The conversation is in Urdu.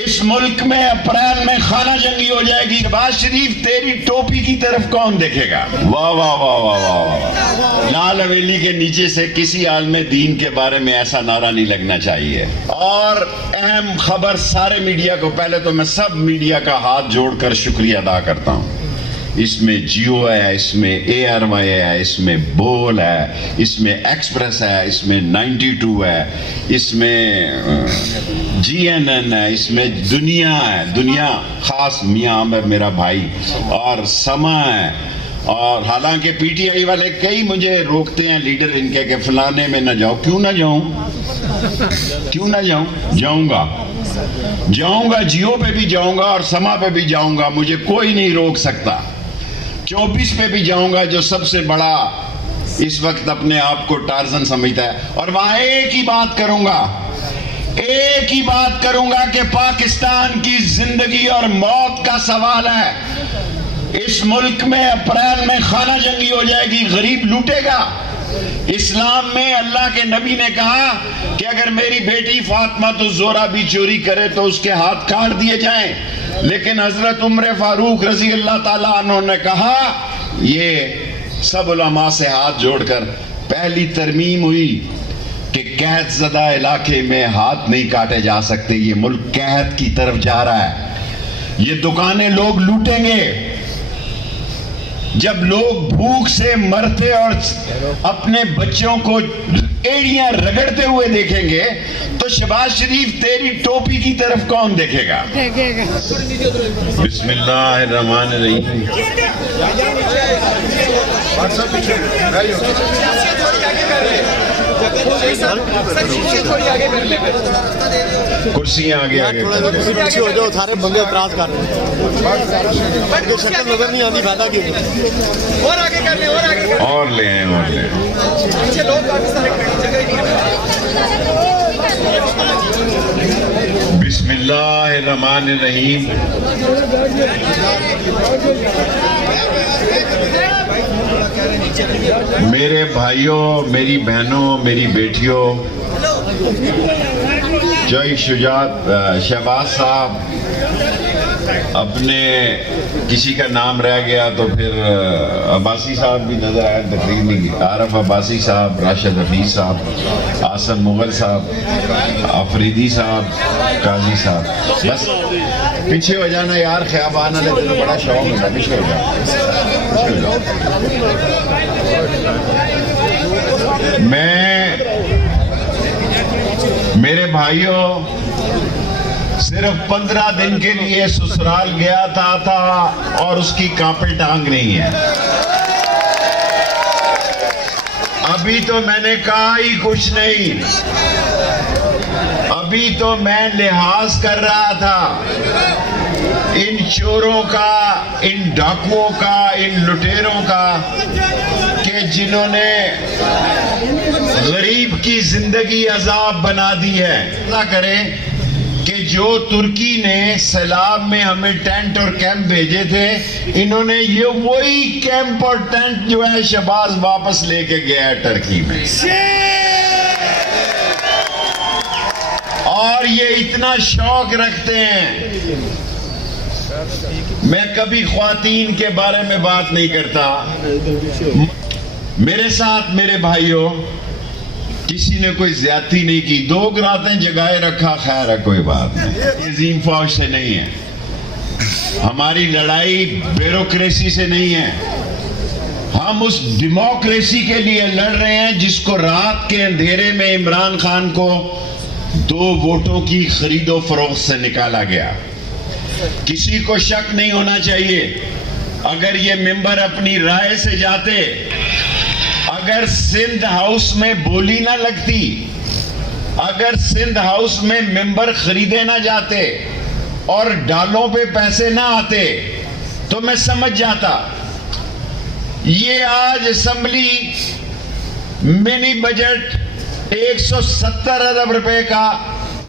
اس ملک میں اپریل میں خانہ جنگی ہو جائے گی، شہباز شریف تیری ٹوپی کی طرف کون دیکھے گا؟ واہ واہ واہ واہ واہ۔ لال حویلی کے نیچے سے کسی عالم دین کے بارے میں ایسا نعرہ نہیں لگنا چاہیے۔ اور اہم خبر سارے میڈیا کو، پہلے تو میں سب میڈیا کا ہاتھ جوڑ کر شکریہ ادا کرتا ہوں۔ اس میں جیو ہے، اس میں اے آر وائی ہے، اس میں بول ہے، اس میں ایکسپریس ہے، اس میں 92 ہے، اس میں جی این این ہے، اس میں دنیا ہے، دنیا خاص میاں عامر میرا بھائی، اور سما ہے۔ اور حالانکہ پی ٹی آئی والے کئی مجھے روکتے ہیں لیڈر ان کے کہ فلانے میں نہ جاؤ۔ کیوں نہ جاؤں؟ کیوں نہ جاؤں؟ جاؤں گا، جیو پہ بھی جاؤں گا اور سما پہ بھی جاؤں گا، مجھے کوئی نہیں روک سکتا۔ 24 پہ بھی جاؤں گا جو سب سے بڑا اس وقت اپنے آپ کو ٹارزن سمجھتا ہے، اور وہاں ایک ہی بات کروں گا کہ پاکستان کی زندگی اور موت کا سوال ہے۔ اس ملک میں اپریل میں خانہ جنگی ہو جائے گی، غریب لوٹے گا۔ اسلام میں اللہ کے نبی نے کہا کہ اگر میری بیٹی فاطمہ تو زہرا بھی چوری کرے تو اس کے ہاتھ کاٹ دیے جائیں، لیکن حضرت عمر فاروق رضی اللہ تعالیٰ عنہ نے کہا، یہ سب علماء سے ہاتھ جوڑ کر پہلی ترمیم ہوئی کہ قحط زدہ علاقے میں ہاتھ نہیں کاٹے جا سکتے، یہ ملک قحط کی طرف جا رہا ہے، یہ دکانیں لوگ لوٹیں گے۔ جب لوگ بھوک سے مرتے اور اپنے بچوں کو ایڑیاں رگڑتے ہوئے دیکھیں گے تو شہباز شریف تیری ٹوپی کی طرف کون دیکھے گا؟ بسم اللہ الرحمن الرحیم۔ کرسیاں آگے پیچھے ہو جاؤ، سارے بندے اعتراض کر رہے ہیں، شکل نظر نہیں آتی، فائدہ کیوں؟ اور لے آئیں۔ بسم اللہ الرحمن الرحیم۔ میرے بھائیوں، میری بہنوں، میری بیٹیوں، جوئی شجاعت شہباز صاحب، اپنے کسی کا نام رہ گیا تو پھر عباسی صاحب بھی نظر آئے، تقریر نہیں کی، عارف عباسی صاحب، راشد حفیظ صاحب، آسم مغل صاحب، آفریدی صاحب، قاضی صاحب، بس پیچھے ہو جانا یار، خیابان والے تو بڑا شوق ہوتا ہے، پیچھے ہو جاؤ۔ میرے بھائیوں، صرف 15 دن کے لیے سسرال گیا تھا اور اس کی کانپے ٹانگ نہیں ہے۔ ابھی تو میں نے کہا ہی کچھ نہیں، ابھی تو میں لحاظ کر رہا تھا ان چوروں کا، ان ڈاکوؤں کا، ان لٹیروں کا، کہ جنہوں نے غریب کی زندگی عذاب بنا دی ہے۔ اللہ کرے کہ جو ترکی نے سیلاب میں ہمیں ٹینٹ اور کیمپ بھیجے تھے، انہوں نے یہ وہی کیمپ اور ٹینٹ جو ہے شہباز واپس لے کے گیا ہے ٹرکی میں، اور یہ اتنا شوق رکھتے ہیں۔ میں کبھی خواتین کے بارے میں بات نہیں کرتا، میرے ساتھ میرے بھائیوں کسی نے کوئی زیادتی نہیں کی، 2 راتیں جگائے رکھا، خیر ہے، کوئی بات نہیں، عظیم فوج سے نہیں ہے، ہماری لڑائی بیوروکریسی سے نہیں ہے، ہم اس ڈیموکریسی کے لیے لڑ رہے ہیں جس کو رات کے اندھیرے میں عمران خان کو 2 ووٹوں کی خرید و فروخت سے نکالا گیا۔ کسی کو شک نہیں ہونا چاہیے، اگر یہ ممبر اپنی رائے سے جاتے، اگر سندھ ہاؤس میں بولی نہ لگتی، اگر سندھ ہاؤس میں ممبر خریدے نہ جاتے اور ڈالوں پہ پیسے نہ آتے تو میں سمجھ جاتا۔ یہ آج اسمبلی منی بجٹ 170 ارب روپے کا